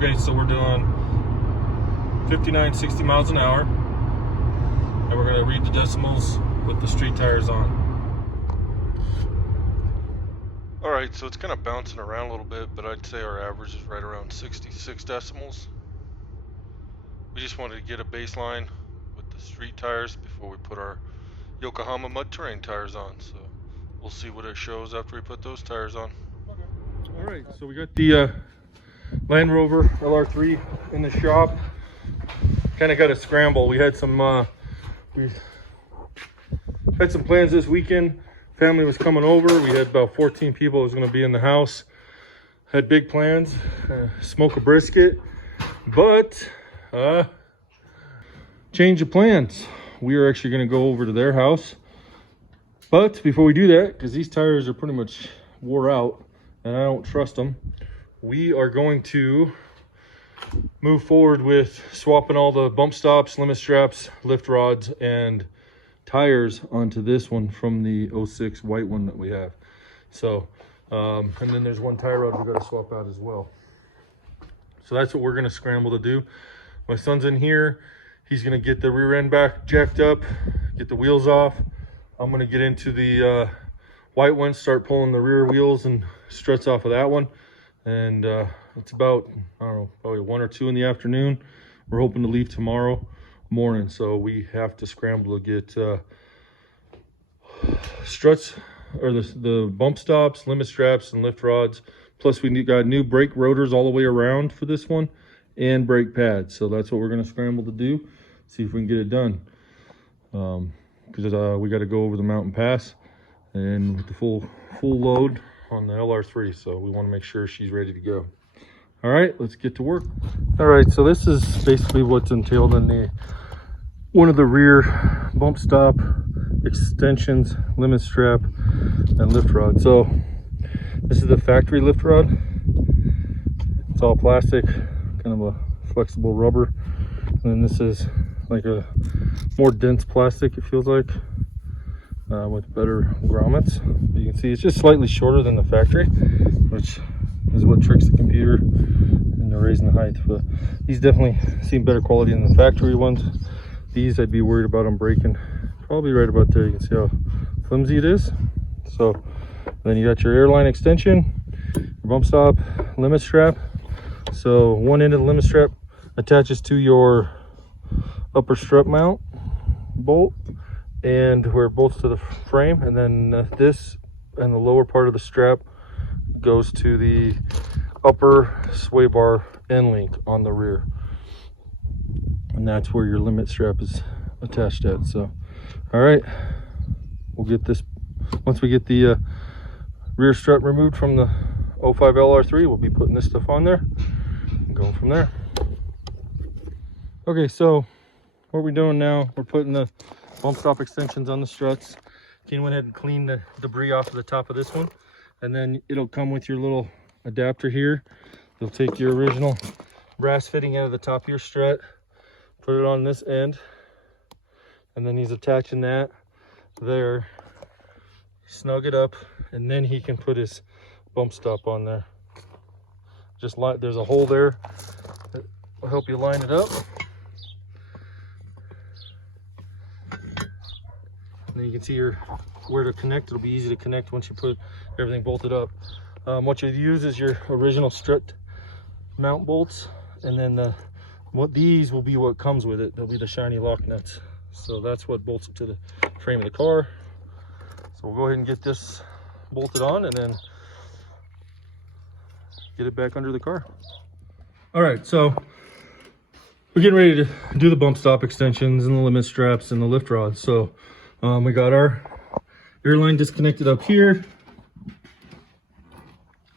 Okay, so we're doing 59, 60 miles an hour, and we're gonna read the decimals with the street tires on. All right, so it's kind of bouncing around a little bit, but I'd say our average is right around 66 decimals. We just wanted to get a baseline with the street tires before we put our Yokohama Mud Terrain tires on, so we'll see what it shows after we put those tires on. Okay. All right, so we got the Land Rover LR3 in the shop. Kind of got a scramble. We had some plans this weekend. Family was coming over. We had about 14 people that was going to be in the house. Had big plans, smoke a brisket, but change of plans. We are actually going to go over to their house. But before we do that, because these tires are pretty much wore out and I don't trust them, we are going to move forward with swapping all the bump stops, limit straps, lift rods, and tires onto this one from the 06 white one that we have. So, and then there's one tire rod we got to swap out as well. So that's what we're going to scramble to do. My son's in here. He's going to get the rear end back jacked up, get the wheels off. I'm going to get into the white one, start pulling the rear wheels and struts off of that one. And it's about, I don't know, probably 1 or 2 in the afternoon. We're hoping to leave tomorrow morning, so we have to scramble to get struts, or the bump stops, limit straps, and lift rods. Plus we got new brake rotors all the way around for this one, and brake pads. So that's what we're going to scramble to do, see if we can get it done. Because we got to go over the mountain pass and with the full load on the LR3, so we want to make sure she's ready to go. All right, let's get to work. All right, so this is basically what's entailed in one of the rear bump stop extensions, limit strap, and lift rod. So this is the factory lift rod. It's all plastic, kind of a flexible rubber, and then this is like a more dense plastic, it feels like, with better grommets. You can see it's just slightly shorter than the factory, which is what tricks the computer into raising the height. But these definitely seem better quality than the factory ones. These I'd be worried about them breaking probably right about there. You can see how flimsy it is. So then you got your airline extension, your bump stop, limit strap. So one end of the limit strap attaches to your upper strut mount bolt, and we're both to the frame, and then this and the lower part of the strap goes to the upper sway bar end link on the rear, and that's where your limit strap is attached at. So all right, we'll get this, once we get the rear strut removed from the 05 LR3, we'll be putting this stuff on there and going from there. Okay, so what we're doing now, we're putting the bump stop extensions on the struts. Ken went ahead and cleaned the debris off of the top of this one, and then it'll come with your little adapter here. You'll take your original brass fitting out of the top of your strut, put it on this end, and then he's attaching that there, snug it up, and then he can put his bump stop on there. Just like there's a hole there that will help you line it up. And then you can see where to connect. It'll be easy to connect once you put everything bolted up. What you use is your original strut mount bolts, and then these will be what comes with it. They'll be the shiny lock nuts. So that's what bolts up to the frame of the car. So we'll go ahead and get this bolted on and then get it back under the car. All right, so we're getting ready to do the bump stop extensions and the limit straps and the lift rods. So we got our airline disconnected up here.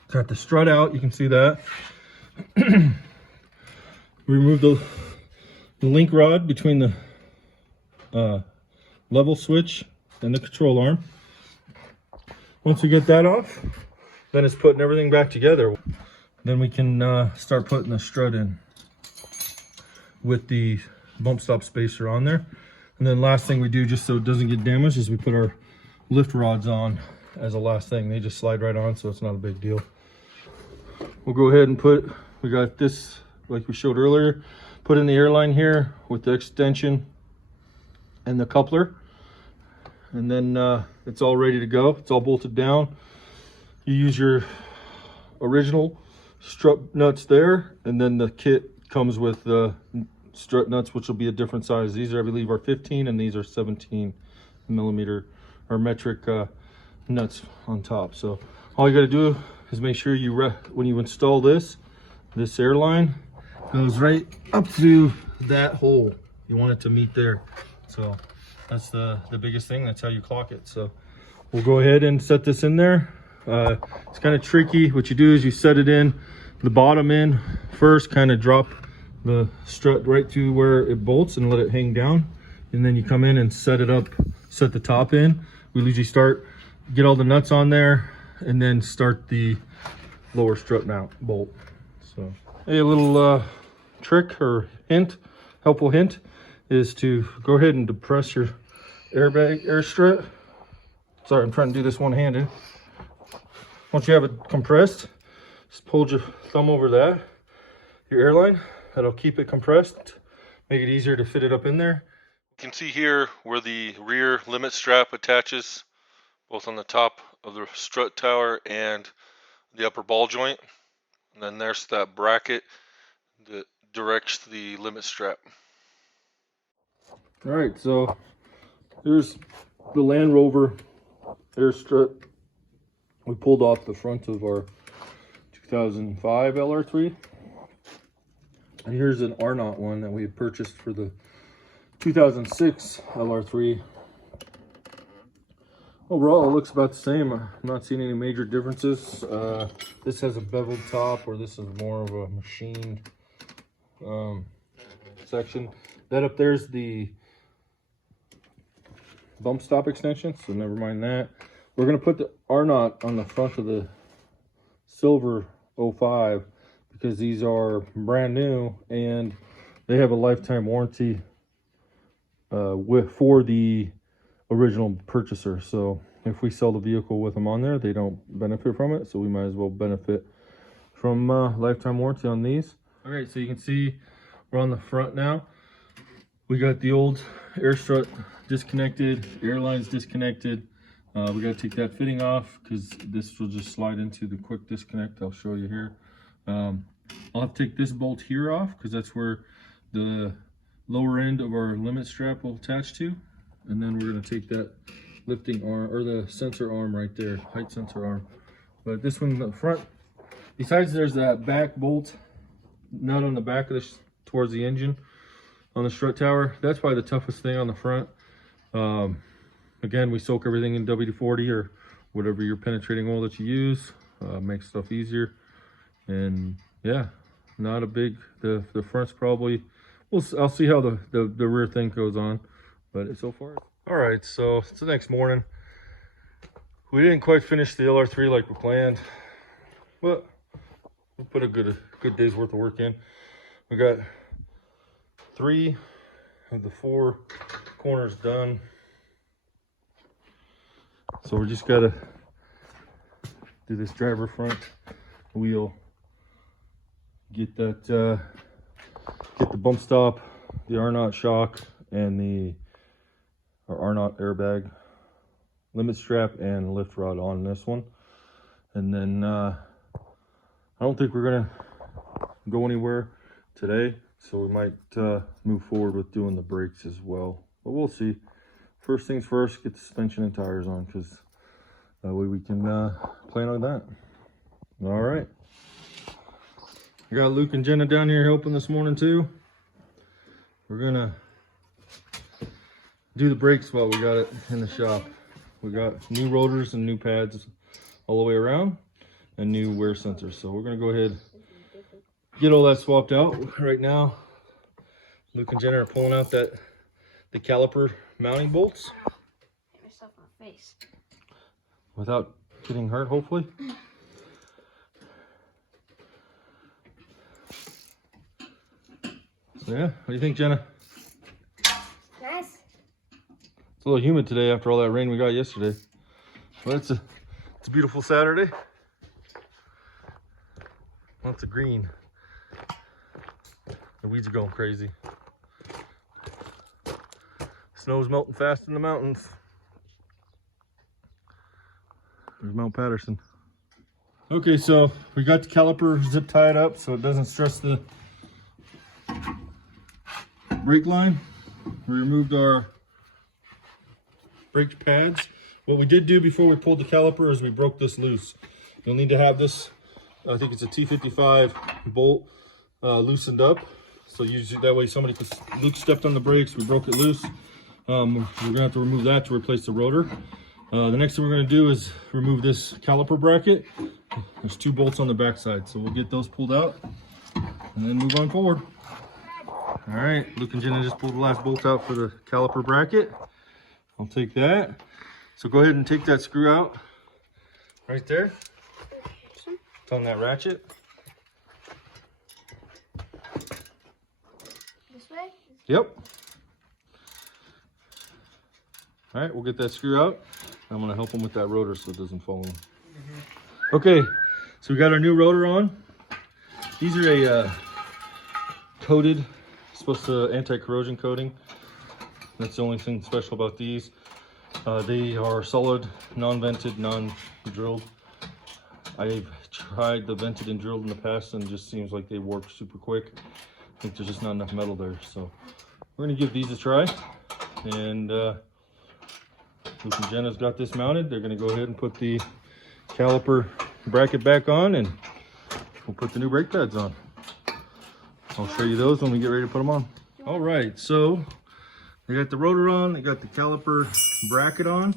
Got the strut out, you can see that. Remove the link rod between the level switch and the control arm. Once we get that off, then it's putting everything back together. Then we can start putting the strut in with the bump stop spacer on there. And then last thing we do, just so it doesn't get damaged, is we put our lift rods on as a last thing. They just slide right on, so it's not a big deal. We'll go ahead and we got this like we showed earlier. Put in the airline here with the extension and the coupler, and then it's all ready to go. It's all bolted down. You use your original strut nuts there, and then the kit comes with the strut nuts, which will be a different size. These are, I believe, are 15, and these are 17 millimeter or metric nuts on top. So all you got to do is make sure you when you install this airline goes right up through that hole. You want it to meet there. So that's the biggest thing. That's how you clock it. So we'll go ahead and set this in there. It's kind of tricky. What you do is you set it in the bottom in first, kind of drop the strut right to where it bolts and let it hang down, and then you come in and set it up, set the top in. We usually get all the nuts on there and then start the lower strut mount bolt. So a little trick or hint, helpful hint, is to go ahead and depress your air strut. Sorry, I'm trying to do this one-handed. Once you have it compressed, just hold your thumb over that, your airline. That'll keep it compressed, make it easier to fit it up in there. You can see here where the rear limit strap attaches, both on the top of the strut tower and the upper ball joint. And then there's that bracket that directs the limit strap. All right, so here's the Land Rover air strut we pulled off the front of our 2005 LR3. And here's an Arnott one that we had purchased for the 2006 LR3. Overall, it looks about the same. I'm not seeing any major differences. This has a beveled top, or this is more of a machined section. That up there's the bump stop extension, so never mind that. We're going to put the Arnott on the front of the silver 05 because these are brand new and they have a lifetime warranty for the original purchaser. So if we sell the vehicle with them on there, they don't benefit from it, so we might as well benefit from lifetime warranty on these. All right, so you can see we're on the front now. We got the old air strut disconnected, airlines disconnected. We got to take that fitting off because this will just slide into the quick disconnect. I'll show you here. I'll have to take this bolt here off because that's where the lower end of our limit strap will attach to. And then we're going to take that lifting arm, or the sensor arm right there, height sensor arm. But this one in the front, besides there's that back bolt nut on the back of this towards the engine on the strut tower. That's probably the toughest thing on the front. Again, we soak everything in WD-40 or whatever your penetrating oil that you use. Makes stuff easier. And yeah, not a big, the front's probably, I'll see how the rear thing goes on, but so far. All right, so it's the next morning. We didn't quite finish the LR3 like we planned, but we put a good day's worth of work in. We got 3 of the 4 corners done. So we just gotta do this driver front wheel, get the bump stop, the Arnott shock, and the Arnott airbag, limit strap, and lift rod on this one. And then I don't think we're gonna go anywhere today, so we might move forward with doing the brakes as well, but we'll see. First things first, get the suspension and tires on, because that way we can plan on that. All right, I got Luke and Jenna down here helping this morning too. We're gonna do the brakes while we got it in the shop. We got new rotors and new pads all the way around and new wear sensors. So we're gonna go ahead, get all that swapped out. Right now, Luke and Jenna are pulling out the caliper mounting bolts. Hit myself in the face. Without getting hurt, hopefully. So yeah, what do you think, Jenna? Nice. It's a little humid today after all that rain we got yesterday. Well, it's a beautiful Saturday. Lots of green. The weeds are going crazy. Snow's melting fast in the mountains. There's Mount Patterson. Okay, so we got the caliper zip tied up so it doesn't stress the brake line. We removed our brake pads. What we did do before we pulled the caliper is we broke this loose. You'll need to have this, I think it's a T55 bolt loosened up. So usually that way somebody could, Luke stepped on the brakes, we broke it loose. We're gonna have to remove that to replace the rotor. The next thing we're gonna do is remove this caliper bracket. There's 2 bolts on the backside, so we'll get those pulled out and then move on forward. All right, Luke and Jenna just pulled the last bolt out for the caliper bracket. I'll take that. So go ahead and take that screw out right there. It's on that ratchet. This way? Yep. All right, we'll get that screw out. I'm gonna help him with that rotor so it doesn't fall in. Okay, so we got our new rotor on. These are a coated, supposed to anti-corrosion coating. That's the only thing special about these. They are solid, non-vented, non-drilled. I've tried the vented and drilled in the past and it just seems like they warp super quick. I think there's just not enough metal there. So we're gonna give these a try. And Luke and Jenna's got this mounted. They're gonna go ahead and put the caliper bracket back on and we'll put the new brake pads on. I'll show you those when we get ready to put them on. All right, so they got the rotor on, they got the caliper bracket on,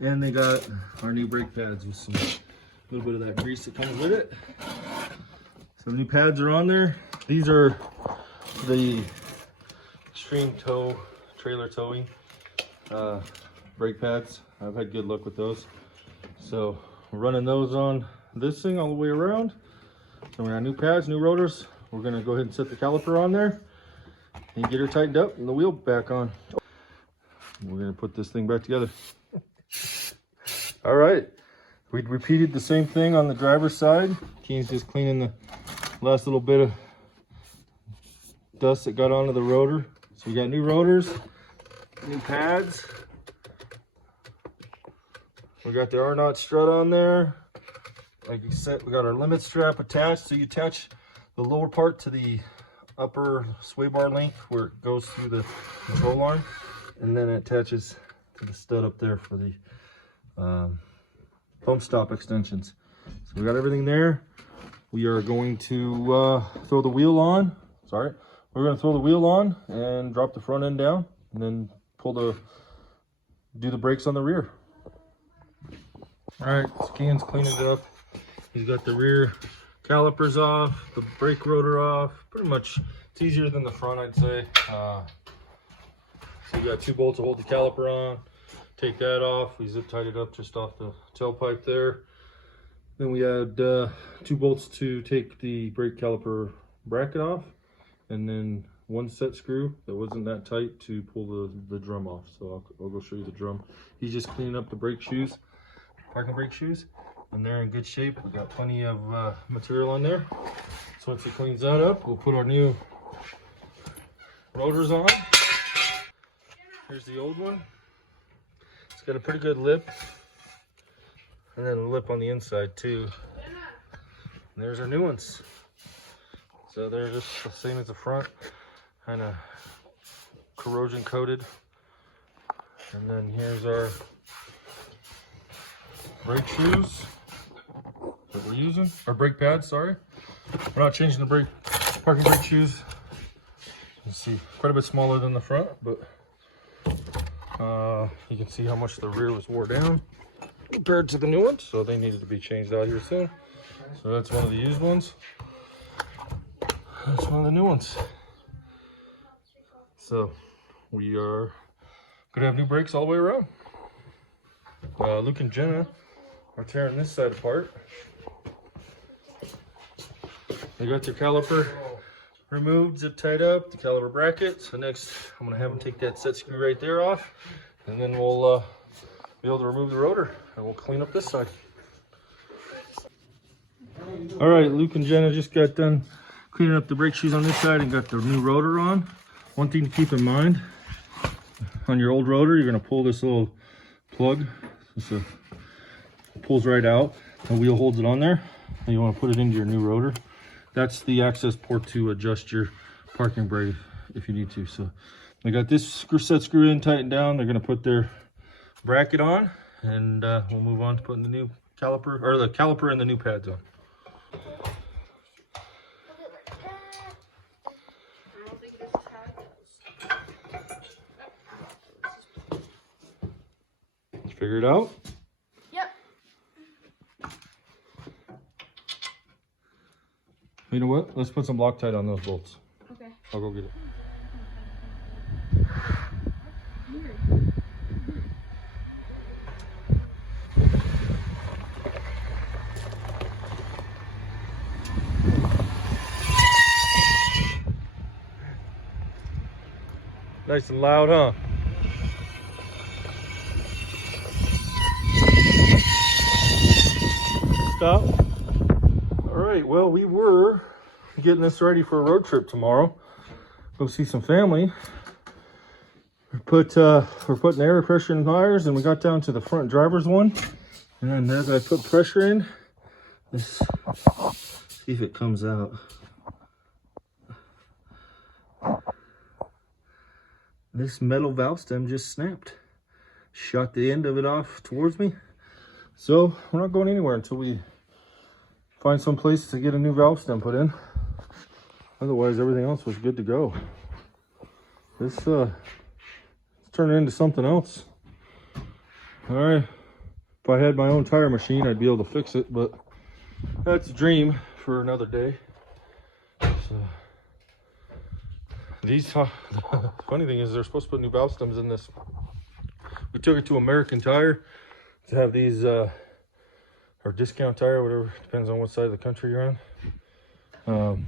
and they got our new brake pads with some little bit of that grease that comes with it. Some new pads are on there. These are the extreme tow, trailer towing brake pads. I've had good luck with those. So we're running those on this thing all the way around. So we got new pads, new rotors. We're gonna go ahead and set the caliper on there and get her tightened up and the wheel back on. We're gonna put this thing back together. All right, we repeated the same thing on the driver's side. Keen's just cleaning the last little bit of dust that got onto the rotor. So we got new rotors, new pads. We got the Arnott strut on there. Like you said, we got our limit strap attached. So you attach the lower part to the upper sway bar link where it goes through the control arm, and then it attaches to the stud up there for the pump stop extensions. So we got everything there. We are going to throw the wheel on. Sorry, we're going to throw the wheel on and drop the front end down, and then do the brakes on the rear. All right, so Kean's cleaning it up. He's got the rear calipers off, the brake rotor off. Pretty much, it's easier than the front, I'd say. So you got 2 bolts to hold the caliper on. Take that off. We zip tied it up just off the tailpipe there. Then we had 2 bolts to take the brake caliper bracket off, and then 1 set screw that wasn't that tight to pull the drum off. So I'll go show you the drum. He's just cleaning up the brake shoes, parking brake shoes, and they're in good shape. We got plenty of material on there. So once he cleans that up, we'll put our new rotors on. Here's the old one. It's got a pretty good lip, and then a lip on the inside too. And there's our new ones. So they're just the same as the front, kind of corrosion coated. And then here's our brake shoes that we're using, our brake pads, sorry. We're not changing the parking brake shoes. You can see quite a bit smaller than the front, but you can see how much the rear was wore down compared to the new ones, so they needed to be changed out here soon. So that's one of the used ones. That's one of the new ones. So we are gonna have new brakes all the way around. Luke and Jenna are tearing this side apart. They got their caliper removed, zip tied up, the caliper bracket. So next I'm gonna have them take that set screw right there off, and then we'll be able to remove the rotor and we'll clean up this side. All right, Luke and Jenna just got done cleaning up the brake shoes on this side and got the new rotor on. One thing to keep in mind, on your old rotor, you're going to pull this little plug. This pulls right out. The wheel holds it on there, and you want to put it into your new rotor. That's the access port to adjust your parking brake if you need to. So I got this set screw in, tightened down. They're going to put their bracket on, and we'll move on to putting the new caliper, or the caliper and the new pads on. Figure it out? Yep. You know what? Let's put some Loctite on those bolts. Okay. I'll go get it. Nice and loud, huh? Stop. All right, well, we were getting this ready for a road trip tomorrow. Go see some family. We're putting air pressure in tires, and we got down to the front driver's one. And as I put pressure in, let's see if it comes out. This metal valve stem just snapped. Shot the end of it off towards me. So we're not going anywhere until we find some place to get a new valve stem put in. Otherwise, everything else was good to go. This turning into something else. All right, if I had my own tire machine, I'd be able to fix it, but that's a dream for another day. So these, funny thing is, they're supposed to put new valve stems in this. We took it to American Tire to have these, or Discount Tire, whatever, depends on what side of the country you're on.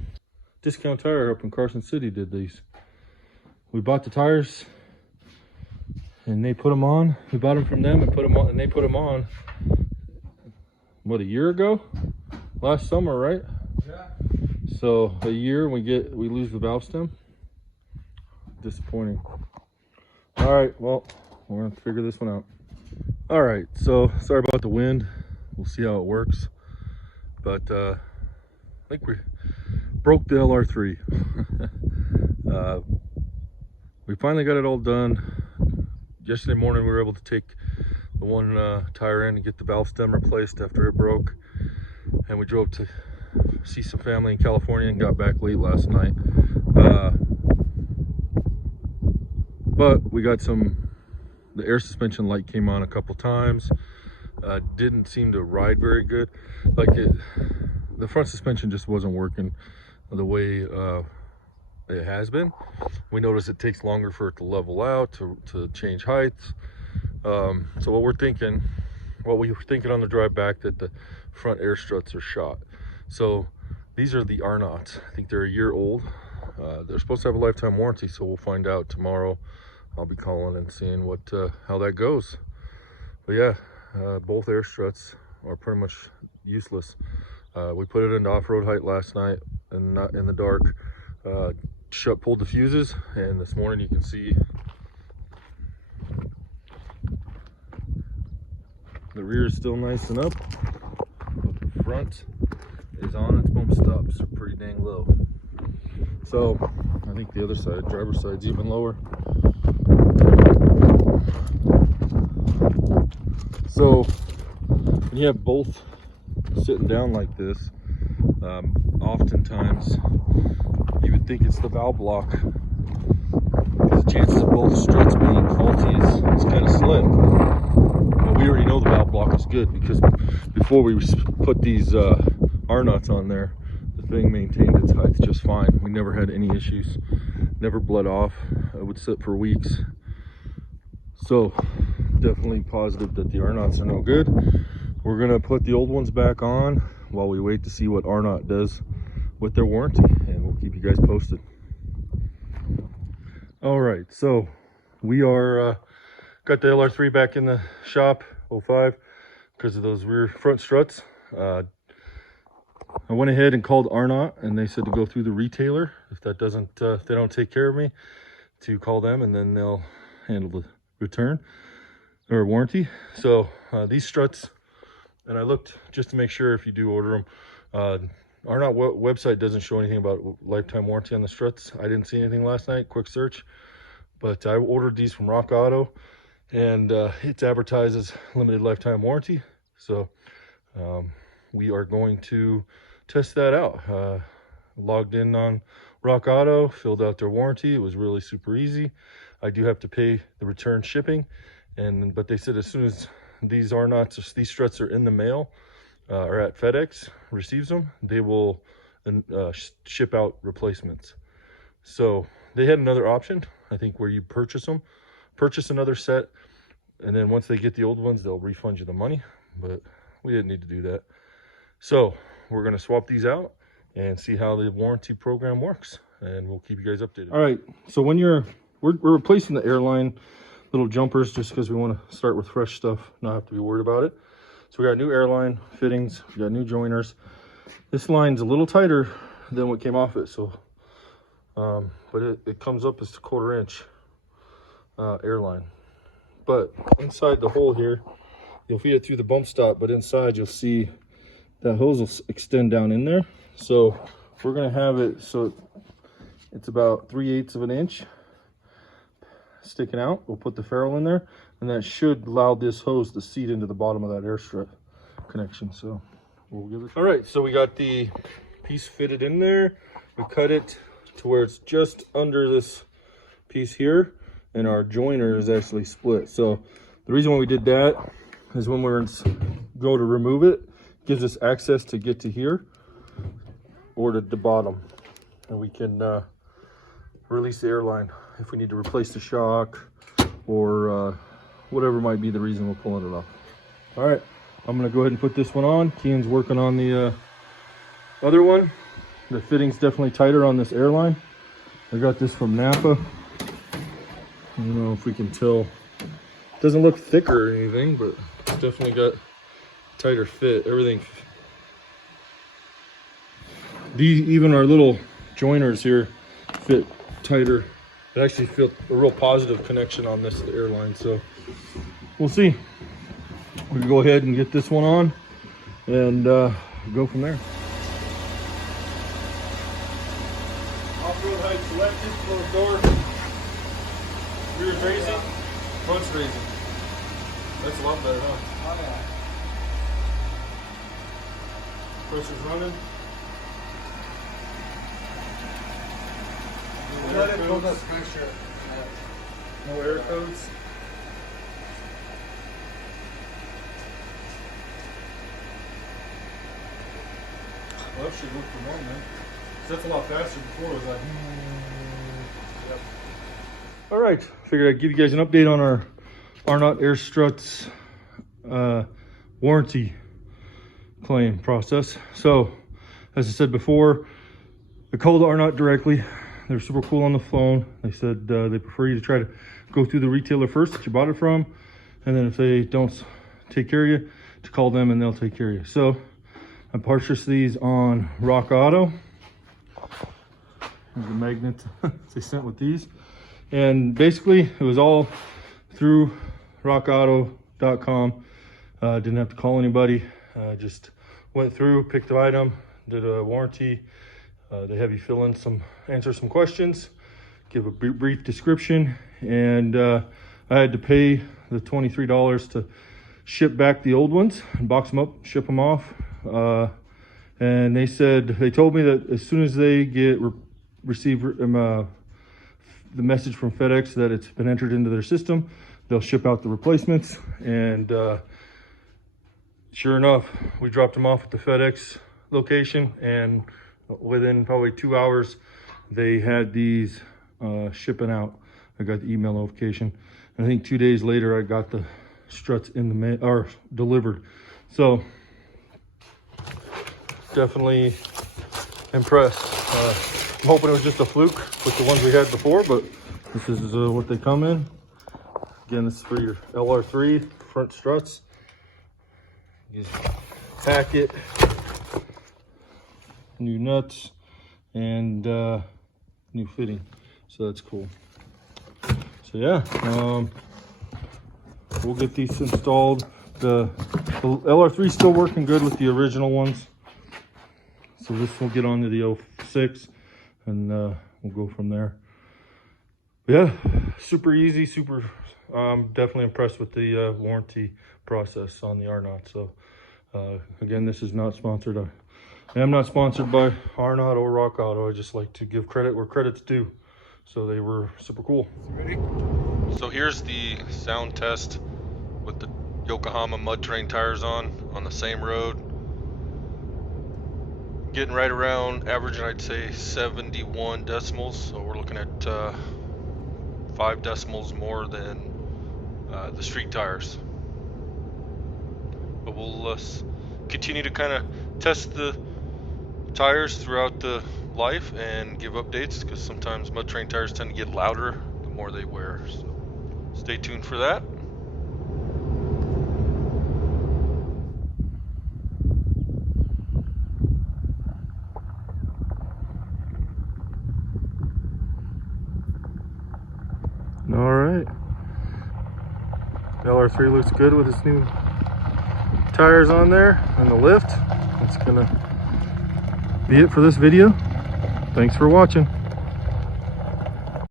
Discount Tire up in Carson City did these. We bought the tires, and they put them on. We bought them from them and put them on, and they put them on. What, a year ago? Last summer, right? Yeah. So a year, we lose the valve stem. Disappointing. All right, well, we're gonna figure this one out. All right, so sorry about the wind. We'll see how it works. But I think we broke the LR3. We finally got it all done. Yesterday morning we were able to take the one tire in and get the valve stem replaced after it broke. And we drove to see some family in California and got back late last night. But we got the air suspension light came on a couple times. Didn't seem to ride very good. The front suspension just wasn't working the way it has been. We noticed it takes longer for it to level out, to change heights. So we were thinking on the drive back, that the front air struts are shot. So these are the Arnotts. I think they're a year old. They're supposed to have a lifetime warranty, so we'll find out tomorrow. I'll be calling and seeing how that goes. But yeah, both air struts are pretty much useless. We put it into off-road height last night and not in the dark. Pulled the fuses, and this morning you can see the rear is still nice and up, but the front is on its bump stops. They're pretty dang low. So I think the other side, driver's side's even lower. So when you have both sitting down like this, oftentimes you would think it's the valve block, because the chances of both struts being faulty is kind of slim. But we already know the valve block is good, because before we put these Arnotts on there, the thing maintained its height just fine. We never had any issues, never bled off. It would sit for weeks. So definitely positive that the Arnotts are no good. We're gonna put the old ones back on while we wait to see what Arnott does with their warranty, and we'll keep you guys posted. All right, so we are got the LR3 back in the shop, 05, because of those rear front struts. I went ahead and called Arnott, and they said to go through the retailer. If that doesn't, if they don't take care of me, to call them, and then they'll handle the return or warranty. So these struts, and I looked just to make sure if you do order them. Arnott website doesn't show anything about lifetime warranty on the struts. I didn't see anything last night, quick search. But I ordered these from Rock Auto, and it's advertised as limited lifetime warranty. So we are going to test that out. Logged in on Rock Auto, filled out their warranty. It was really super easy. I do have to pay the return shipping, but they said as soon as these struts are in the mail or at FedEx receives them, they will ship out replacements. So they had another option, I think, where you purchase another set, and then once they get the old ones, they'll refund you the money. But we didn't need to do that. So we're going to swap these out and see how the warranty program works, and we'll keep you guys updated. All right, so when we're replacing the airline little jumpers, just because we want to start with fresh stuff, not have to be worried about it. So we got new airline fittings, we got new joiners. This line's a little tighter than what came off it, so but it comes up as a 1/4 inch airline. But inside the hole here, you'll feed it through the bump stop, but inside you'll see that hose will extend down in there. So we're going to have it so it's about 3/8 of an inch sticking out. We'll put the ferrule in there, and that should allow this hose to seat into the bottom of that air strut connection. So we'll give it. All right, so we got the piece fitted in there. We cut it to where it's just under this piece here, and our joiner is actually split. So the reason why we did that is when we're go to remove it, gives us access to get to here or to the bottom, and we can release the airline if we need to replace the shock or whatever might be the reason we're pulling it off. All right, I'm gonna go ahead and put this one on. Kian's working on the other one. The fitting's definitely tighter on this airline. I got this from Napa. I don't know if we can tell. It doesn't look thicker or anything, but it's definitely got tighter fit. Everything. Even our little joiners here fit tighter. It actually felt a real positive connection on this airline. So we'll see. We can go ahead and get this one on and go from there. Off-road height selected, closed door. Rear's raising, front's raising. That's a lot better, huh? Oh yeah. Pressure's running. Let it build up pressure. No air codes. Well, that should work for one then. That's a lot faster before. It was like, yep. All right, figured I'd give you guys an update on our Arnott air struts warranty claim process. So, as I said before, I called Arnott directly. They're super cool on the phone. They said they prefer you to try to go through the retailer first that you bought it from, and then if they don't take care of you, to call them and they'll take care of you. So I purchased these on Rock Auto. There's a magnet they sent with these, and basically it was all through rockauto.com. Didn't have to call anybody. Just went through, picked the item, did a warranty. They have you answer some questions, give a brief description, and I had to pay the $23 to ship back the old ones and box them up, ship them off. And they told me that as soon as they receive the message from FedEx that it's been entered into their system, they'll ship out the replacements. And sure enough, we dropped them off at the FedEx location, and within probably 2 hours, they had these shipping out. I got the email notification. And I think 2 days later, I got the struts in the mail or delivered. So definitely impressed. I'm hoping it was just a fluke with the ones we had before, but this is what they come in. Again, this is for your LR3 front struts. You just pack it new nuts, and new fitting. So that's cool. So yeah, we'll get these installed. The LR3 is still working good with the original ones. So this will get onto the 06, and we'll go from there. But yeah, super easy, super. I'm definitely impressed with the warranty process on the Arnott. So again, this is not sponsored. I am not sponsored by Arnott or Rock Auto. I just like to give credit where credit's due. So they were super cool. Ready? So here's the sound test with the Yokohama Mud Terrain tires on the same road. Getting right around, averaging I'd say 71 decimals. So we're looking at 5 decimals more than the street tires. But we'll continue to kind of test the tires throughout the life and give updates, because sometimes mud terrain tires tend to get louder the more they wear. So stay tuned for that. All right, LR3 looks good with its new tires on there and the lift. That's gonna be it for this video. Thanks for watching.